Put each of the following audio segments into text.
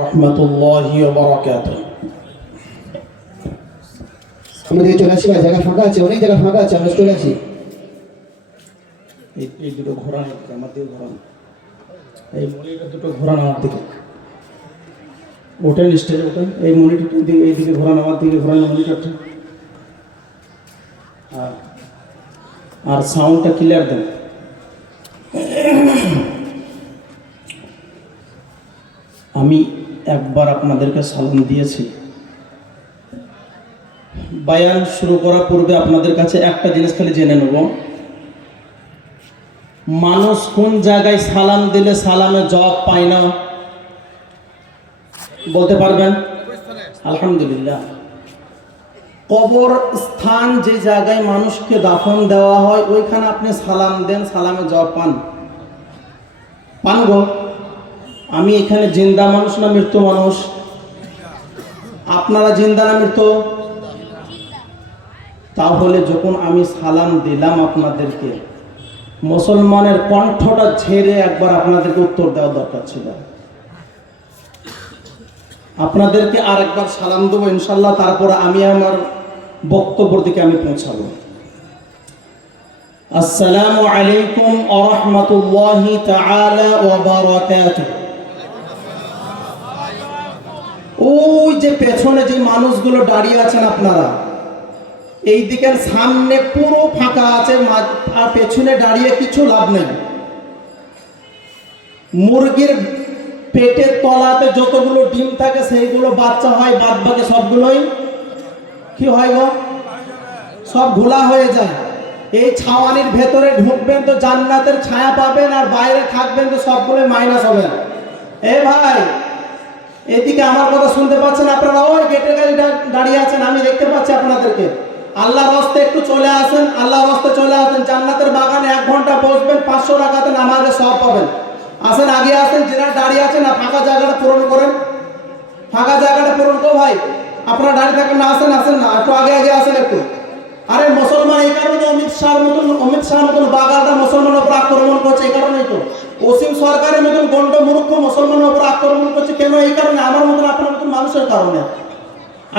রহমতুল্লাহি ওয়া বারাকাতুহু। আমাদের চলে আসি ভাই, জায়গা ফাঁকা আছে, অনেক জায়গা ফাঁকা আছে, আমরা চলে আসি। এই দুটো ঘোরানো আমার দিকে ঘোরানো, এই মনিটর দুটো ঘোরানো আমার দিকে, ওঠেন স্টেজে ওঠেন, এই মনিটরটা দিকে এইদিকে ঘোরানো, আমার দিকে ঘোরানো মনিটরটা, আর সাউন্ডটা ক্লিয়ার দেন। আমি একবার আপনাদেরকে সালাম দিয়েছি। বায়ান শুরু করার পূর্বে আপনাদের কাছে একটা জিনিস খালি জেনে নেব, মানুষ কোন জায়গায় সালাম দিলে সালামে জবাব পায় না বলতে পারবেন? আলহামদুলিল্লাহ। কবর স্থান যে জায়গায় মানুষকে দাফন দেওয়া হয় ওইখানে আপনি সালাম দেন, সালামে জবাব পান গো। আমি এখানে জিন্দা মানুষ না মৃত্যু মানুষ? আপনারা জিন্দা না মৃত্যু? তাহলে যখন আমি সালাম দিলাম আপনাদেরকে, মুসলমানের কণ্ঠটা ঝেড়ে একবার আপনাদেরকে উত্তর দেওয়া দরকার ছিল। আপনাদেরকে আর একবার সালাম দেবো ইনশাল্লাহ, তারপরে আমি আমার বক্তব্যের দিকে আমি পৌঁছাবো। আসসালামু আলাইকুম ওয়া রাহমাতুল্লাহি তাআলা ওয়া বারাকাতুহু। ওই যে পেছনে যে মানুষগুলো দাঁড়িয়ে আছেন আপনারা, এই দিকের সামনে পুরো ফাঁকা আছে, আর পেছনে দাঁড়িয়ে কিছু লাভ নেই। মুরগির পেটের তলাতে যতগুলো ডিম থাকে সেইগুলো বাচ্চা হয়, বাদ বাকি সবগুলোই কি হয় গো? সব ঘোলা হয়ে যায়। এই ছাওয়ানির ভেতরে ঢুকবেন তো জান্নাতের ছায়া পাবেন, আর বাইরে থাকবেন তো সবগুলো মাইনাস হবেন। এ ভাই, এদিকে আমার কথা শুনতে পাচ্ছেন আপনারা? ওই গেটের কাছে দাঁড়িয়ে আছেন, আমি দেখতে পাচ্ছি আপনাদেরকে। আল্লাহর রাস্তায় একটু চলে আসেন, আল্লাহর রাস্তায় চলে আসেন। জান্নাতের বাগানে 1 ঘন্টা বসবেন, 500 টাকাতে নামাজের সওয়াব পাবেন। আসেন, আগে আসেন, যারা দাঁড়িয়ে আছেন না ফাঁকা জায়গাটা পূরণ করেন, ফাঁকা জায়গাটা পূরণ করো ভাই। আপনারা দাঁড়িয়ে থাকেন না, আসেন না, একটু আগে আসেন একটু। আরে মুসলমান এই কারণে অমিত শাহ মতন বাগালটা মুসলমানের উপর আক্রমণ করছে, এই কারণেই তো। অসীম সরকারের মতন গন্ড মূর্খ মুসলমানের উপর আক্রমণ করছে কেন? এই কারণে, আমার মতন আপনার মতন মানুষের কারণে।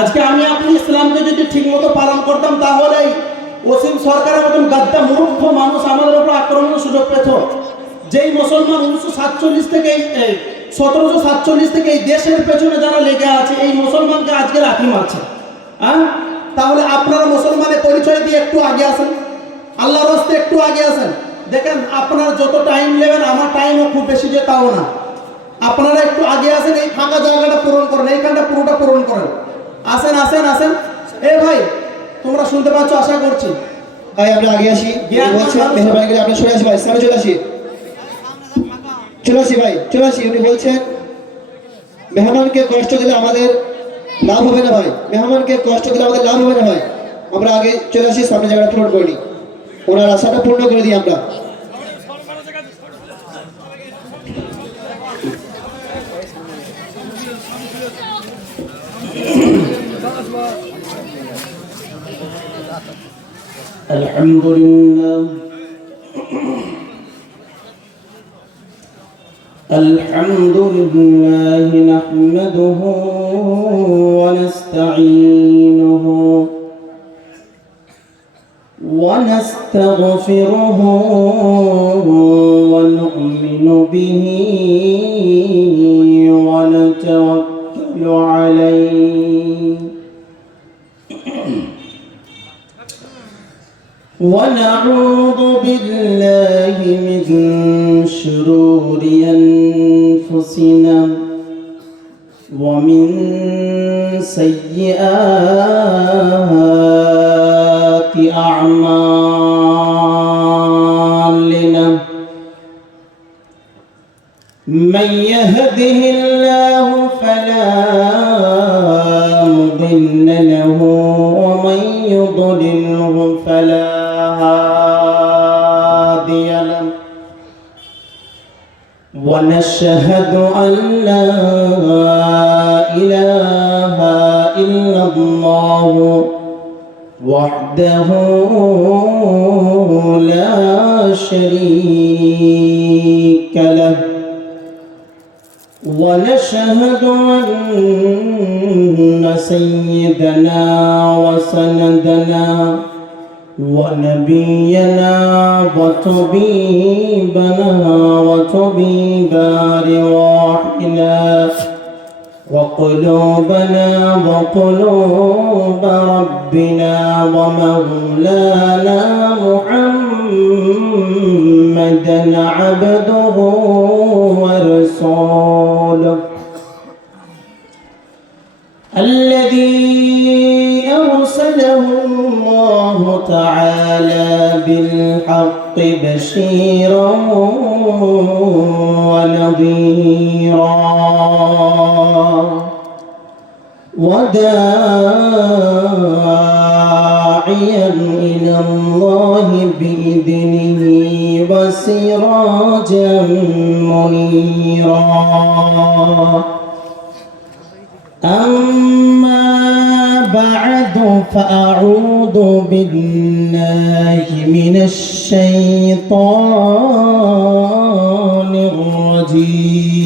আজকে আমি আপনি ইসলামকে যদি ঠিক মতো পালন করতাম, তাহলে অসীম সরকারের মতন গাদ্দা মূর্খ মানুষ আমাদের উপর আক্রমণের সুযোগ পেত। যেই মুসলমান 1747 থেকে এই দেশের পেছনে যারা লেগে আছে, এই মুসলমানকে আজকে লাঠি মারছে। হ্যাঁ, তাহলে আপনারা মুসলমানের পরিচয় দিয়ে একটু আগে আসেন, আল্লাহর রাস্তায় একটু আগে আসেন। দেখেন, আপনারা যত টাইম নেবেন, আমার টাইমও খুব বেশি যে তাও না। আপনারা একটু আগে আসেন, এই ফাঁকা জায়গাটা পূরণ করেন, এইখানটা পুরোটা পূরণ করেন। আসেন। এ ভাই, তোমরা শুনতে পাচ্ছ আশা করছি। ভাই আমরা আগে আসি, মেহরবানি করে আপনি সরে আসি ভাই, সামনে চলে আসি ভাই, চলে আসি। উনি বলছেন মেহমানকে কষ্ট দিলে আমাদের লাভ হবে না ভাই, মেহমানকে কষ্ট দিলে আমাদের লাভ হবে না ভাই। আমরা আগে চলে আসি, সামনে জায়গাটা পূরণ করে নিই, ওনার আশাটা পূর্ণ করে দিই আমরা। الحمد لله نحمده ونستعينه ونستغفره ونؤمن به ونتوكل عليه ونعوذ بالله من شرور أنفسنا ومن سيئات أعمالنا. من يهده الله فلا مضل له ومن يضلله فلا هادي له. ونشهد أن لا إله إلا الله وحده لا شريك له ونشهد أن سيدنا وسندنا ونبينا وطبيبنا وطبيب أرواحنا وقلوبنا وقلوب ربنا ومولانا محمدا عبده ورسوله الذي أرسله الله تعالى بالحق بشيرا ونذيرا وداعيا إلى الله بإذنه وسراجا منيرا أما بعد فأعوذ بالله من الشيطان الرجيم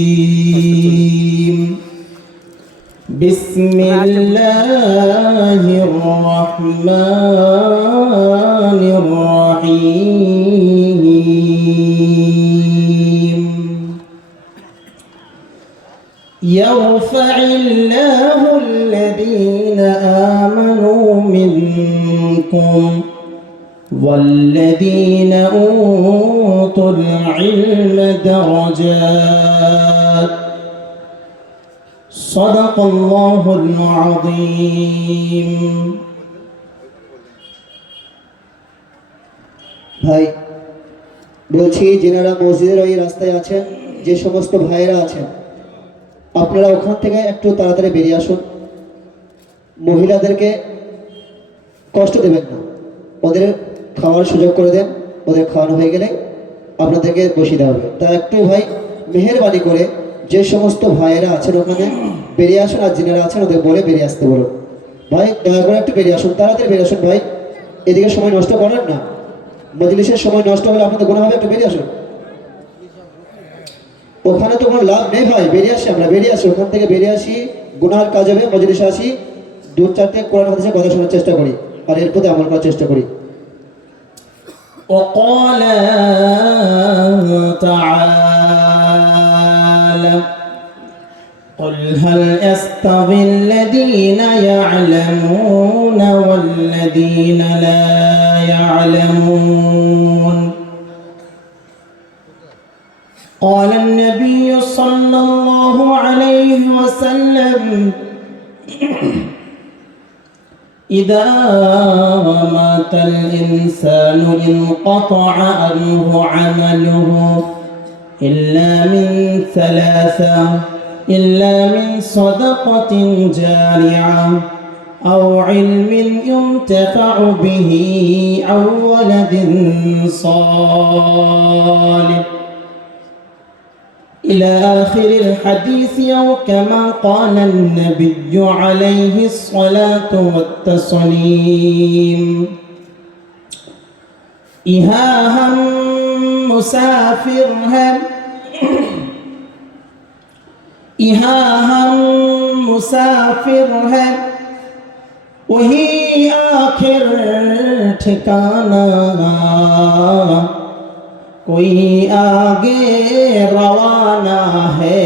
بسم الله الرحمن الرحيم يرفع الله الذين آمنوا منكم والذين أوتوا العلم درجات صدق الله العظيم ভাই বলছি যেনারা মসজিদের ওই রাস্তায় আছেন, যে সমস্ত ভাইয়েরা আছেন, আপনারা ওখান থেকে একটু তাড়াতাড়ি বেরিয়ে আসুন। মহিলাদেরকে কষ্ট দেবেন না, ওদের খাওয়ার সুযোগ করে দেন। ওদের খাওয়ানো হয়ে গেলে আপনাদেরকে বসিয়ে দেওয়া হবে। তা একটু ভাই মেহেরবানি করে যে সমস্ত ভাইয়েরা আছেন ওখানে বেরিয়ে আসুন, আর যিনারা আছেন ওদের বলে বেরিয়ে আসতে বলুন। ভাই দয়া করে একটু বেরিয়ে আসুন, তাড়াতাড়ি বেরিয়ে আসুন ভাই, এদিকে সময় নষ্ট করেন না। মজলিসের সময় নষ্ট হলে আপনাদের গুনাহ হবে, একটু বেরিয়ে আসুন। ওখানে তো কোনো লাভ নেই ভাই, বেরিয়ে আসি, আমরা বেরিয়ে আসি, ওখান থেকে বেরিয়ে আসি, গুনাহের কাজ হবে। মজলিসে আসি, দু চারটে কোরআন হাদিসের কথা শোনার চেষ্টা করি আর এর প্রতি আমল করার চেষ্টা করি। وقال تعالى قل هل يستوي الذين يعلمون والذين لا يعلمون قال النبي صلى الله عليه وسلم إذا مات الإنسان انقطع عنه عمله إلا من ثلاثة إلا من صدقة جارية أو علم ينتفع به أو ولد صالح إلى آخر الحديث أو كما قال النبي عليه الصلاة والتسليم यहाँ हम मुसाफिर हैं यहाँ हम मुसाफिर हैं वही आखिर ठिकाना कोई आगे रवाना है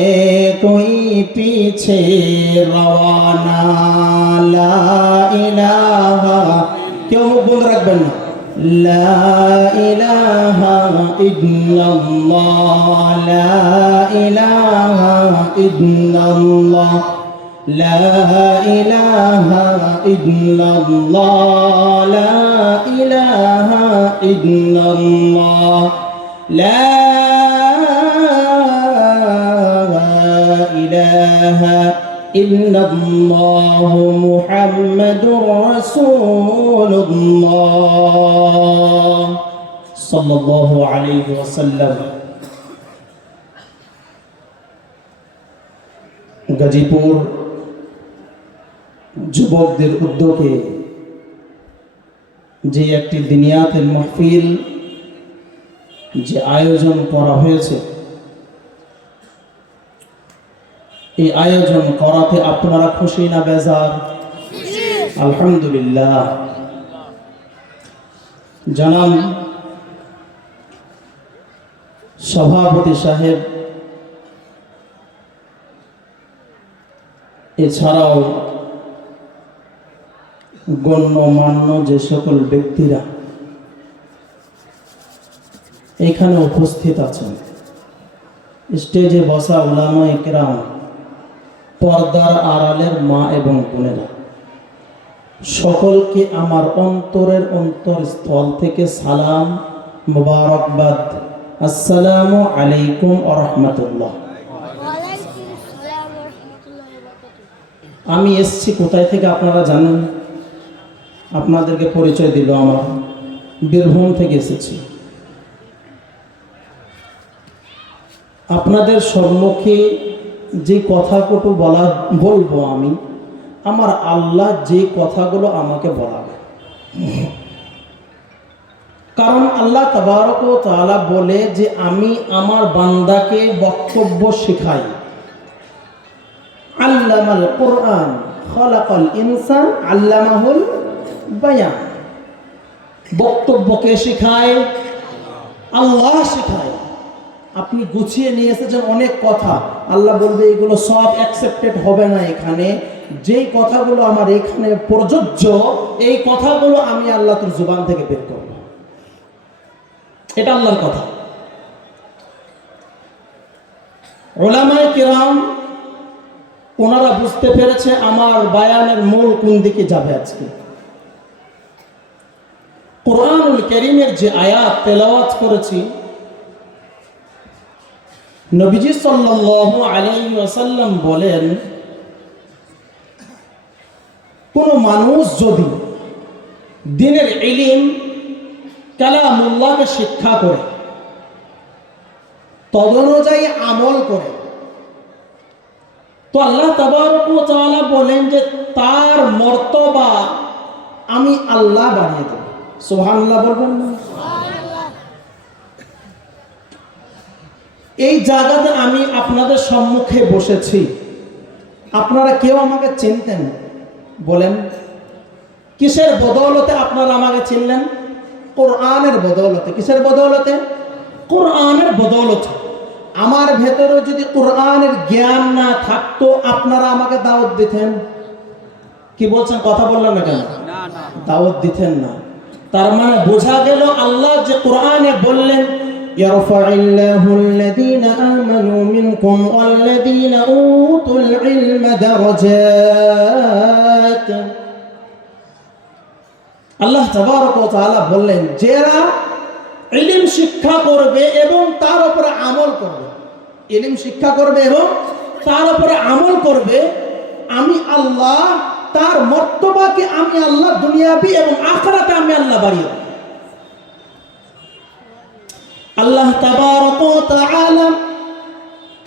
कोई पीछे रवाना ला इलाहा क्यों बोल रखबें ना ला इलाहा इल्लल्लाह ला इलाहा इल्लल्लाह ला इलाहा इल्लल्लाह ला इलाहा इल्लल्लाह لا إله إلا الله محمد رسول الله صلى الله عليه وسلم গাজীপুর যুবকদের উদ্যোগে যে একটি দিনিয়াতের মাহফিল যে আয়োজন করা হয়েছে এই আয়োজন করাতে আপনারা খুশি না বেজার? আলহামদুলিল্লাহ। জানান সভাপতি সাহেব এছাড়াও গণ্যমান্য যে সকল ব্যক্তিরা এখানে উপস্থিত আছেন, স্টেজে বসা উলামায়ে কেরাম, পর্দার আড়ালের মা এবং বোনেরা, সকলকে আমার অন্তরের অন্তরস্থল থেকে সালাম, মুবারকবাদ। আসসালামু আলাইকুম ওয়া রাহমাতুল্লাহ। আমি এসছি কোথায় থেকে আপনারা জানেন? আপনাদেরকে পরিচয় দিল আমার, বীরভূম থেকে এসেছি। আপনাদের সম্মুখে যে কথাগুলো বলবো আমি, আমার আল্লাহ যে কথাগুলো আমাকে বলাবে। কারণ আল্লাহ তাবারক ওয়া তাআলা বলে যে আমি আমার বান্দাকে বক্তব্য শেখাই। আল্লামাল কুরআন খালাকাল ইনসান আল্লামাহুল বায়ান। বক্তব্য কে শেখায়? আল্লাহ শেখায়। আপনি গুছিয়ে নিয়ে এসেছেন অনেক কথা, আল্লাহ বলবে এগুলো সব অ্যাকসেপ্টেড হবে না এখানে। যেই কথাগুলো আমার এখানে প্রযোজ্য, এই কথাগুলো আমি আল্লাহ তোর জুবান থেকে বের করব। এটা আল্লাহর কথা। উলামায়ে কেরাম ওনারা বুঝতে পেরেছে আমার বায়ানের মূল কোন দিকে যাবে। আজকে কোরআনুল কারীমের যে আয়াত তেলাওয়াত করেছি, নবীজি সাল্লাল্লাহু আলাইহি ওয়াসাল্লাম বলেন, কোন মানুষ যদি দ্বীনের ইলম কালামুল্লাহকে শিক্ষা করে, তদনুযায়ী আমল করে, তো আল্লাহ তাবারক ওয়া তাআলা বলেন যে তার মর্তবা আমি আল্লাহ বাড়িয়ে দেব। সুবহানাল্লাহ বলবেন না? এই জায়গাতে আমি আপনাদের সম্মুখে বসেছি, আপনারা কেউ আমাকে চিনতেন? বলেন, কিসের বদৌলতে আপনারা আমাকে চিনলেন? কোরআনের বদৌলতে। কিসের বদৌলতে? কোরআনের বদৌলতে। আমার ভেতরে যদি কোরআনের জ্ঞান না থাকতো, আপনারা আমাকে দাওয়াত দিতেন? কি বলছেন, কথা বললেন না কেন? দাওয়াত দিতেন না। তার মানে বোঝা গেল আল্লাহ যে কোরআনে বললেন, ইয়ারফাইল্লাহু আল্লাযীনা আমানু মিনকুম ওয়াল্লাযীনা উতুল ইলমা দারাজাত। আল্লাহ তাবারক ওয়া তাআলা বললেন, যারা ইলম শিক্ষা করবে এবং তার উপরে আমল করবে, ইলম শিক্ষা করবে এবং তার উপরে আমল করবে, আমি আল্লাহ তার মর্তবাকে আমি আল্লাহ দুনিয়াবি এবং আখিরাতে আমি আল্লাহ বাড়িয়ে দেব। আল্লাহ তাবারক ওয়া তাআলা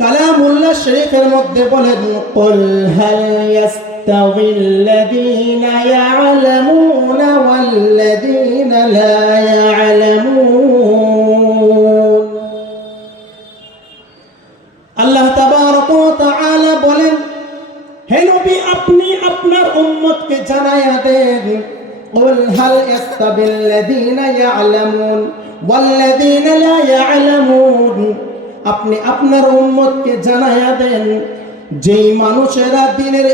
কালামুল্লাহ শরীফের মধ্যে বলেন, কুল হাল ইয়াস্তাউইল্লাযীনা ইয়া'লামুনা ওয়াল্লাযীনা লা ইয়া'লামুন। আল্লাহ তাবারক ওয়া তাআলা বলেন, হে নবী আপনি আপনার উম্মতকে জানায়া দেন, কুল হাল ইয়াস্তাবিল্লাযীনা ইয়া'লামুন ওয়াল্লাযীনা লা ইয়া'লামুন। আপনি আপনার উম্মতকে জানায়া দেন, যেই মানুষেরা দ্বীনের